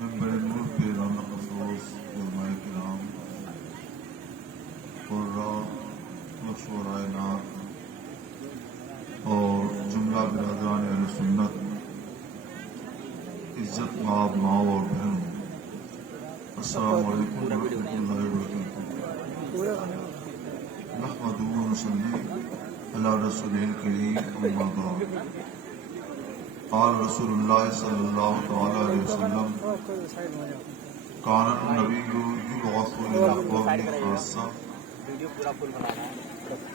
ممبر نور پہ رانا افروز علماء کرام قراء مشورائے نات اور جملہ برادران اہل سنت، عزت مآب ماؤں اور بہنوں، السلام علیکم ورحمۃ اللہ وبرکاتہ۔ نحمدہ و نصلی علی رسولہ الکریم، اما بعد۔ قال رسول اللہ صلی اللہ تعالی علیہ وسلم کان النبی یبعث الی قومہ خاصہ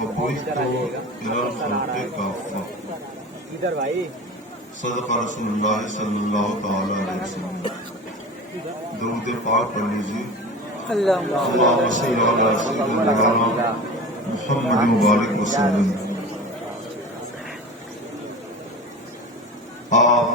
وبعثت الی الخلق کافہ۔ صدق رسول اللہ صلی اللہ تعالی علیہ وسلم۔ درود پاک پڑھ لیجیے۔ اللہم صلی علی سیدنا محمد مبارک وسلم۔ آپ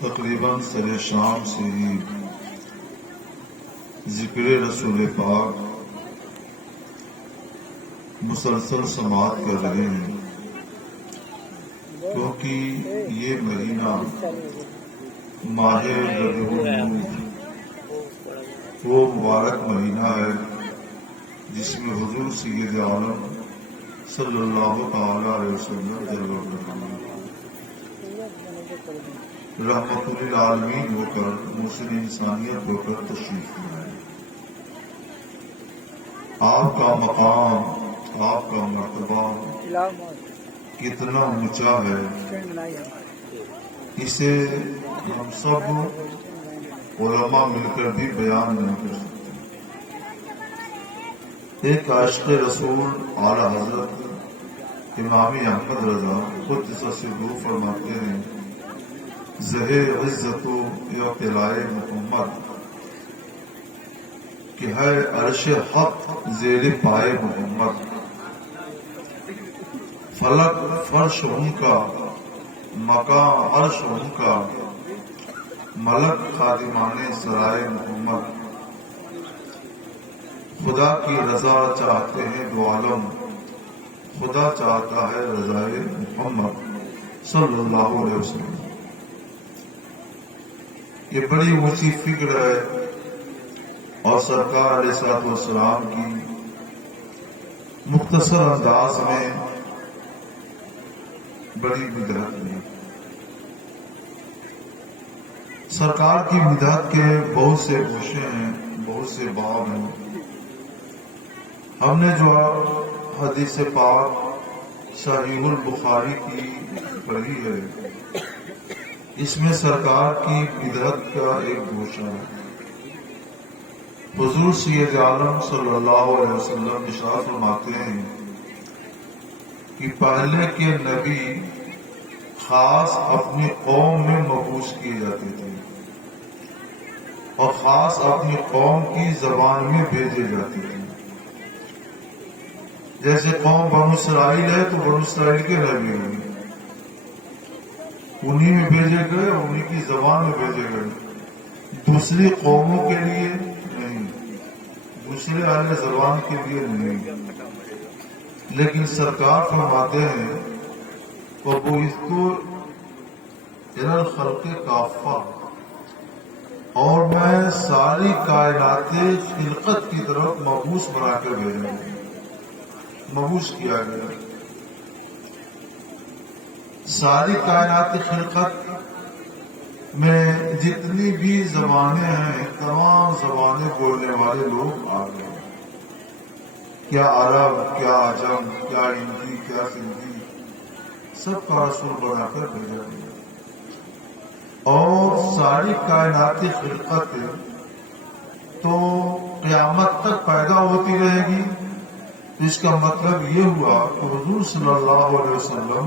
تقریباً سر شام سے ہی ذکر رسول پاک مسلسل سماعت کر رہے ہیں، کیونکہ یہ مہینہ ماہ ربیع الاول وہ مبارک مہینہ ہے جس میں حضور سید عالم صلی اللہ تعالی علیہ وسلم رحمت للعالمین ہو کر محسن انسانیت ہو کر تشریف لائے۔ آپ کا مقام، آپ کا مرتبہ کتنا اونچا ہے، اسے ہم سب علماء مل کر بھی بیان نہیں کر سکتے۔ ایک عاشق رسول اعلی حضرت امام احمد رضا قدس سرہ فرماتے ہیں، زہر عزت و اطلاع محمد کہ ہے عرش حق زیر پائے محمد، فلک فرش ان کا، مقام عرش ان کا، ملک خادمان سرائے محمد۔ خدا کی رضا چاہتے ہیں دو عالم، خدا چاہتا ہے رضائے محمد صلی اللہ علیہ وسلم۔ یہ بڑی اونچی فکر ہے اور سرکار علیہ الصلوۃ والسلام کی مختصر انداز میں بڑی مدحت میں سرکار کی مدحت کے بہت سے گوشے ہیں، بہت سے باب ہیں۔ ہم نے جو حدیث پاک صحیح البخاری کی پڑھی ہے، اس میں سرکار کی مدحت کا ایک گوشہ ہے۔ حضور سید عالم صلی اللہ علیہ وسلم ارشاد فرماتے ہیں کہ پہلے کے نبی خاص اپنی قوم میں مبعوث کیے جاتے تھے اور خاص اپنی قوم کی زبان میں بھیجے جاتے تھے۔ جیسے قوم بنو اسرائیل ہے تو بنو اسرائیل کے نبی ہیں، انہی میں بھیجے گئے، انہی کی زبان میں بھیجے گئے، دوسری قوموں کے لیے نہیں، دوسرے اہل زبان کے لیے نہیں۔ لیکن سرکار فرماتے ہیں وَبُعِثْتُ إِلَى الْخَلْقِ كَافَّةً، اور میں ساری کائنات خلقت کی طرف مبعوث بنا کر بھیجا گیا، مبعوث کیا گیا۔ ساری کائنات خلقت میں جتنی بھی زبانیں ہیں، تمام زبانیں بولنے والے لوگ آ گئے، کیا عرب، کیا عجم، کیا ہندی، کیا سندھی، سب کا رسول بنا کر بھیجا گیا۔ اور ساری کائنات خلقت تو قیامت تک پیدا ہوتی رہے گی، اس کا مطلب یہ ہوا کہ حضور صلی اللہ علیہ وسلم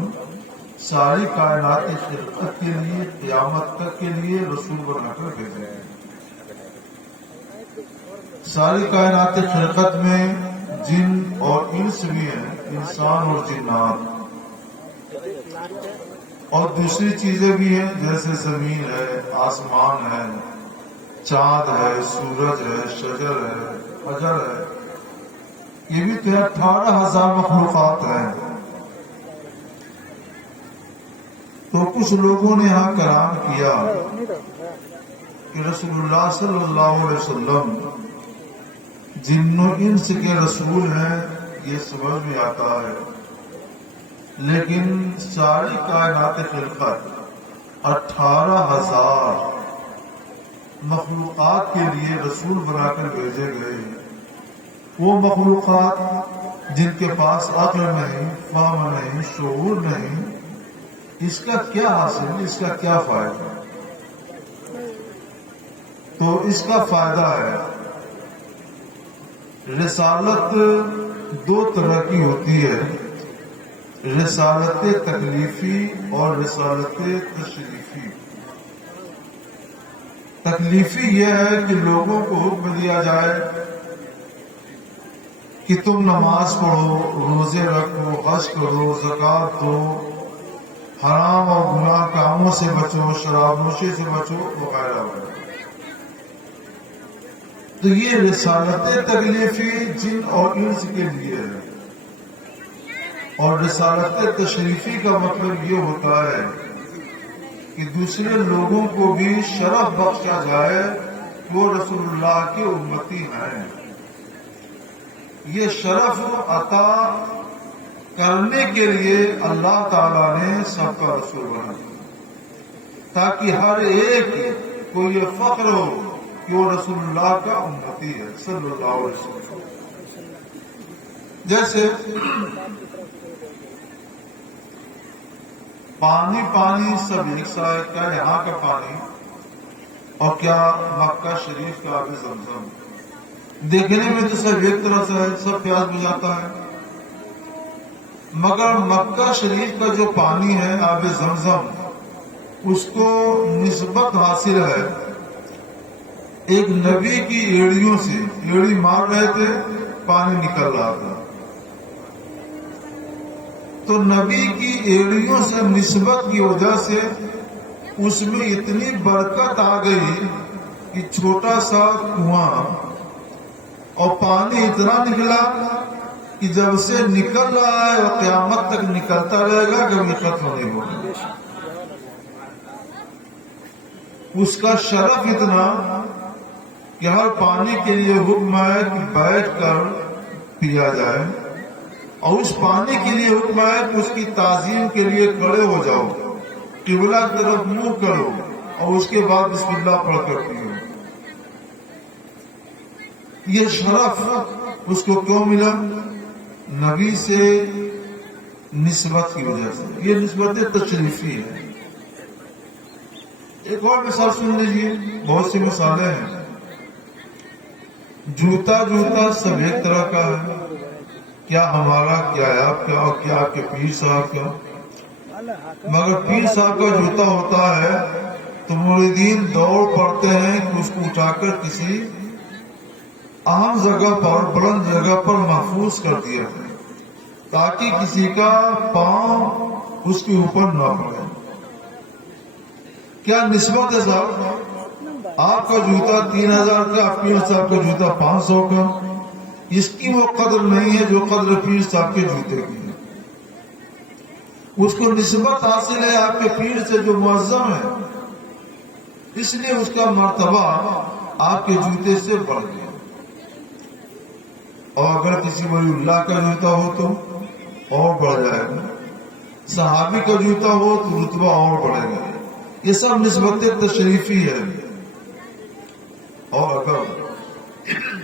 ساری کائنات خلقت کے لیے قیامت تک کے لیے رسول بنا کر بھیجے گئے۔ ساری کائنات خلقت میں جن اور انس بھی ہیں، انسان اور جنات، اور دوسری چیزیں بھی ہیں جیسے زمین ہے، آسمان ہے، چاند ہے، سورج ہے، شجر ہے، حجر ہے، یہ بھی 18,000 مخلوقات ہیں۔ تو کچھ لوگوں نے یہاں کلام کیا کہ رسول اللہ صلی اللہ علیہ وسلم جن و انس کے رسول ہیں یہ سمجھ میں آتا ہے، لیکن ساری کائنات خلقت 18,000 مخلوقات کے لیے رسول بنا کر بھیجے گئے، وہ مخلوقات جن کے پاس عقل نہیں، فہم نہیں، شعور نہیں، اس کا کیا حاصل، اس کا کیا فائدہ؟ تو اس کا فائدہ ہے، رسالت دو طرح کی ہوتی ہے، رسالت تکلیفی اور رسالت تشریفی۔ تکلیفی یہ ہے کہ لوگوں کو حکم دیا جائے کہ تم نماز پڑھو، روزے رکھو، حج کرو، زکوٰۃ دو، حرام اور گناہ کاموں سے بچو، شراب نوشی سے بچو وغیرہ وغیرہ۔ تو یہ رسالت تکلیفی جن اور انس کے لیے ہے، اور رسالت تشریفی کا مطلب یہ ہوتا ہے کہ دوسرے لوگوں کو بھی شرف بخشا جائے وہ رسول اللہ کے امتی ہیں۔ یہ شرف عطا کرنے کے لیے اللہ تعالیٰ نے سب کا رسول بنایا، تاکہ ہر ایک کو یہ فخر ہو کہ وہ رسول اللہ کا امتی ہے صلی اللہ علیہ وسلم۔ جیسے پانی سب ایک سا ہے، کیا یہاں کا پانی اور کیا مکہ شریف کا آب زمزم؟ دیکھنے میں تو سب ایک طرح سے ہے، سب پیاس بجھاتا ہے، مگر مکہ شریف کا جو پانی ہے آب زمزم، اس کو نسبت حاصل ہے ایک نبی کی ایڑیوں سے، ایڑی مار رہے تھے پانی نکل رہا تھا، تو نبی کی ایڑیوں سے نسبت کی وجہ سے اس میں اتنی برکت آ گئی کہ چھوٹا سا کنواں اور پانی اتنا نکلا کہ جب سے نکل رہا ہے اور قیامت تک نکلتا رہے گا، کبھی ختم نہیں ہوگا۔ اس کا شرف اتنا کہ ہر پانی کے لیے حکم ہے کہ بیٹھ کر پیا جائے، اور اس پانی کے لیے حکم ہے کہ اس کی تعظیم کے لیے کھڑے ہو جاؤ، قبلہ کی طرف منہ کرو اور اس کے بعد بسم اللہ پڑھ کر پیو۔ یہ شرف اس کو کیوں ملا؟ نبی سے نسبت کی وجہ سے، یہ نسبت تشریفی ہے۔ ایک اور مثال سن لیجیے، بہت سی مثالیں ہیں۔ جوتا سب ایک طرح کا ہے، کیا ہمارا، کیا آپ کا، اور کیا آپ کے پیر صاحب کا، مگر پیر صاحب کا جوتا ہوتا ہے تو مریدین دوڑ پڑتے ہیں کہ اس کو اٹھا کر کسی عام جگہ پر، بلند جگہ پر محفوظ کر دیا ہے تاکہ کسی کا پاؤں اس کے اوپر نہ پڑے۔ کیا نسبت ہے صاحب؟ آپ کا جوتا 3,000 کا، پیر صاحب کا جوتا 500 کا، اس کی وہ قدر نہیں ہے جو قدر پیر صاحب کے جوتے کی ہے۔ اس کو نسبت حاصل ہے آپ کے پیر سے جو معظم ہے، اس لیے اس کا مرتبہ آپ کے جوتے سے بڑھ گیا۔ اور اگر کسی ولی اللہ کا جوتا ہو تو اور بڑھ جائے گا، صحابی کا جوتا ہو تو رتبہ اور بڑھے گا۔ یہ سب نسبت تشریفی ہے۔ اور اگر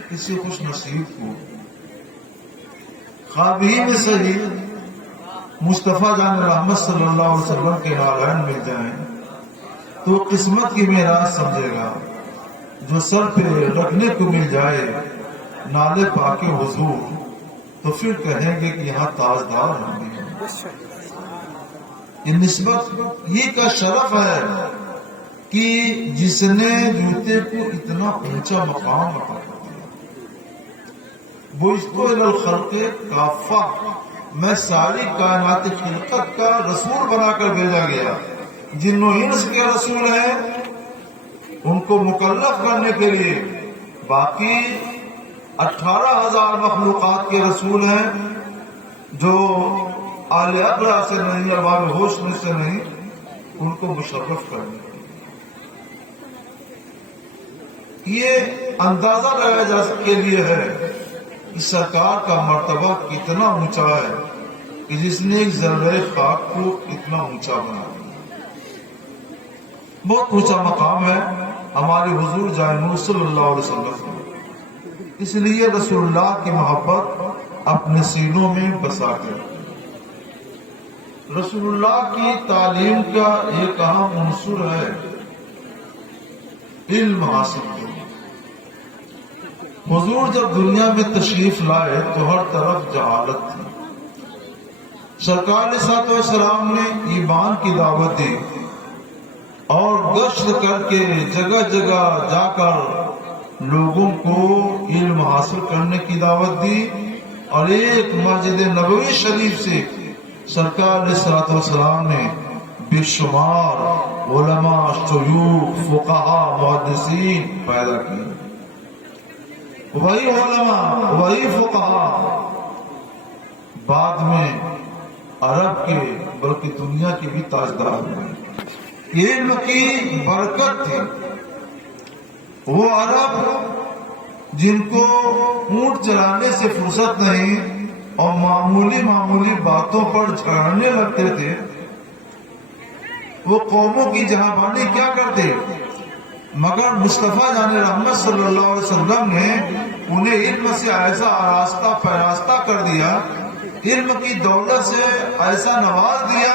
کسی خوش نصیب کو خواب ہی میں صحیح مصطفیٰ جان رحمت صلی اللہ علیہ وسلم کے نالین مل جائیں تو قسمت کی میراث سمجھے گا۔ جو سر پہ رکھنے کو مل جائے نالے پاک حضور تو پھر کہیں گے کہ یہاں تاجدار ہم بھی ہیں۔ یہ نسبت یہ کا شرف ہے کہ جس نے جوتے کو اتنا اونچا مقام عطا کر دیا۔ بعثت الی الخلق کافہ، میں ساری کائنات خلقت کا رسول بنا کر بھیجا گیا۔ جن و انس کے رسول ہیں ان کو مکلف کرنے کے لیے، باقی 18,000 مخلوقات کے رسول ہیں جو آل اقرا سے نہیں، ارباب ہوش میں سے نہیں، ان کو مشرف کرنے کے لیے۔ یہ اندازہ لگایا جا کے لیے ہے کہ سرکار کا مرتبہ کتنا اونچا ہے کہ جس نے ایک ذرہ خاک کو اتنا اونچا بنا دیا۔ بہت اونچا مقام ہے ہمارے حضور جائے نور صلی اللہ علیہ وسلم، اس لیے رسول اللہ کی محبت اپنے سینوں میں بسا کے رسول اللہ کی تعلیم کا ایک اہم عنصر ہے علم حاصل کرنا۔ حضور جب دنیا میں تشریف لائے تو ہر طرف جہالت تھی۔ سرکار علیہ السلام نے ایمان کی دعوت دی اور گشت کر کے جگہ جگہ جا کر لوگوں کو علم حاصل کرنے کی دعوت دی، اور ایک مسجد نبوی شریف سے سرکار علیہ السلام نے بے شمار علماء، شیوخ، فقہا، محدثین پیدا کیے۔ وہی علماء، وہی فقہا بعد میں عرب کے بلکہ دنیا کے بھی تاجدار ہوئے۔ علم کی برکت تھی۔ وہ عرب جن کو اونٹ چلانے سے فرصت نہیں اور معمولی باتوں پر جھگڑنے لگتے تھے، وہ قوموں کی جہاں کیا کرتے، مگر مصطفیٰ جان رحمت صلی اللہ علیہ وسلم نے انہیں علم سے ایسا آراستہ پیراستہ کر دیا، علم کی دولت سے ایسا نواز دیا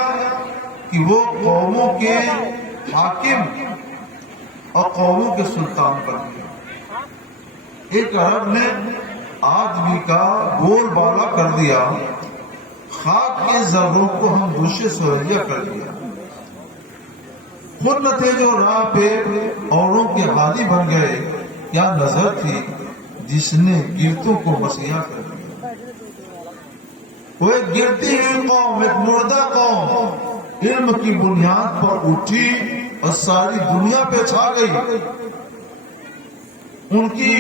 کہ وہ قوموں کے حاکم اور قوموں کے سلطان بن گئے۔ ایک عرب نے آدمی کا بول بالا کر دیا، خاک کے ذروں کو ہم دوشے سہریا کر دیا۔ خود نہ تھے جو راہ پہ اوروں کے حالی بن گئے، کیا نظر تھی جس نے گرتوں کو مسیحا کر دیا۔ وہ ایک گرتی ہوئی قوم، ایک مردہ قوم علم کی بنیاد پر اٹھی اور ساری دنیا پہ چھا گئی۔ ان کی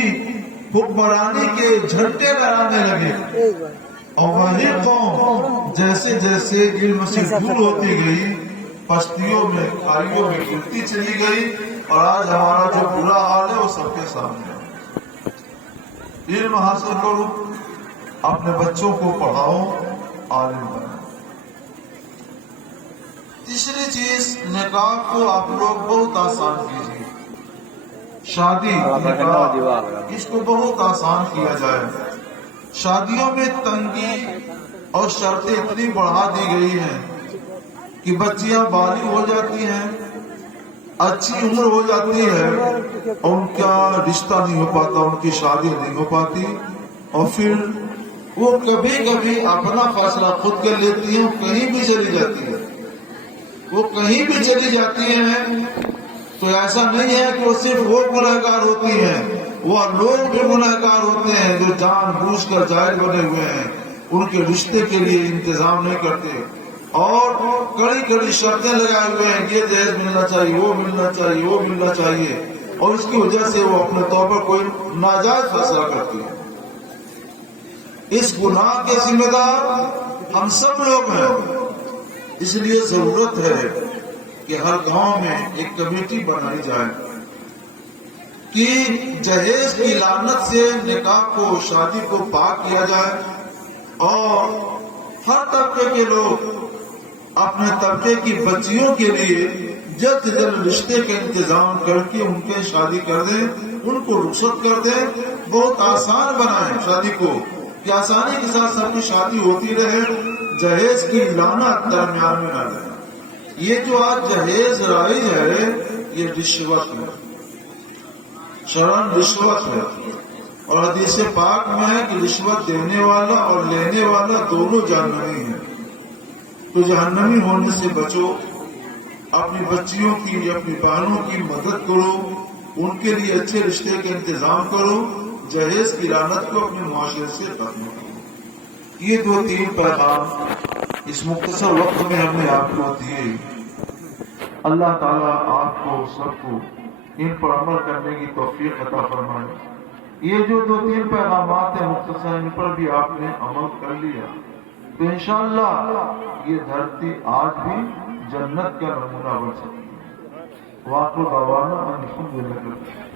حکمرانی کے جھنڈے لہرانے لگے، اور وہی قوم جیسے جیسے علم سے دور ہوتی گئی، پستیوں میں، کھائیوں میں گرتی چلی گئی، اور آج ہمارا جو برا حال ہے وہ سب کے سامنے ہے۔ علم حاصل کرو، اپنے بچوں کو پڑھاؤ، عالم بناؤ۔ تیسری چیز، نکاح کو آپ لوگ بہت آسان کیجیے۔ شادی نکاح اس کو بہت آسان کیا جائے۔ شادیوں میں تنگی اور شرطیں اتنی بڑھا دی گئی ہیں کہ بچیاں بالغ ہو جاتی ہیں، اچھی عمر ہو جاتی ہے، اور ان کا رشتہ نہیں ہو پاتا، ان کی شادی نہیں ہو پاتی، اور پھر وہ کبھی کبھی اپنا فیصلہ خود کر لیتی ہیں، کہیں بھی چلی جاتی ہے۔ وہ کہیں بھی چلی جاتی ہیں تو ایسا نہیں ہے کہ وہ صرف وہ گنہگار ہوتی ہیں، وہ لوگ بھی گنہگار ہوتے ہیں جو جان بوجھ کر جائز بنے ہوئے ہیں، ان کے رشتے کے لیے انتظام نہیں کرتے، اور کڑی کڑی شرطیں لگائے ہوئے ہیں، یہ جہیز ملنا چاہیے، وہ ملنا چاہیے، وہ ملنا چاہیے، اور اس کی وجہ سے وہ اپنے طور پر کوئی ناجائز فیصلہ کرتی ہے۔ اس گناہ کے ذمہ دار ہم سب لوگ ہیں۔ اس لیے ضرورت ہے کہ ہر گاؤں میں ایک کمیٹی بنائی جائے کہ جہیز کی لعنت سے نکاح کو، شادی کو پاک کیا جائے، اور ہر طبقے کے لوگ اپنے طبقے کی بچیوں کے لیے جلد سے جلد رشتے کا انتظام کر کے ان کے شادی کر دیں، ان کو رخصت کر دیں، بہت آسان بنائیں شادی کو، کہ آسانی کے ساتھ سب کی شادی ہوتی رہے، جہیز کی لعنت درمیان میں نہ رہے۔ یہ جو آج جہیز رائج ہے، یہ رشوت ہے، شرعاً رشوت ہے، اور حدیث پاک میں ہے کہ رشوت دینے والا اور لینے والا دونوں جہنمی ہیں۔ تو جہنمی ہونے سے بچو، اپنی بچیوں کی، اپنی بہنوں کی مدد کرو، ان کے لیے اچھے رشتے کا انتظام کرو، جہیز کی لعنت کو اپنے معاشرے سے ختم کرو۔ یہ 2-3 پیغام اس مختصر وقت میں ہم نے آپ کو دیے۔ اللہ تعالیٰ آپ کو سب کو ان پر عمل کرنے کی توفیق عطا فرمائے۔ یہ جو 2-3 پیغامات ہیں مختصر، ان پر بھی آپ نے عمل کر لیا تو انشاءاللہ یہ دھرتی آج بھی جنت کا نمونہ بن سکتی ہے۔ وآخر دعوانا ان الحمد للہ۔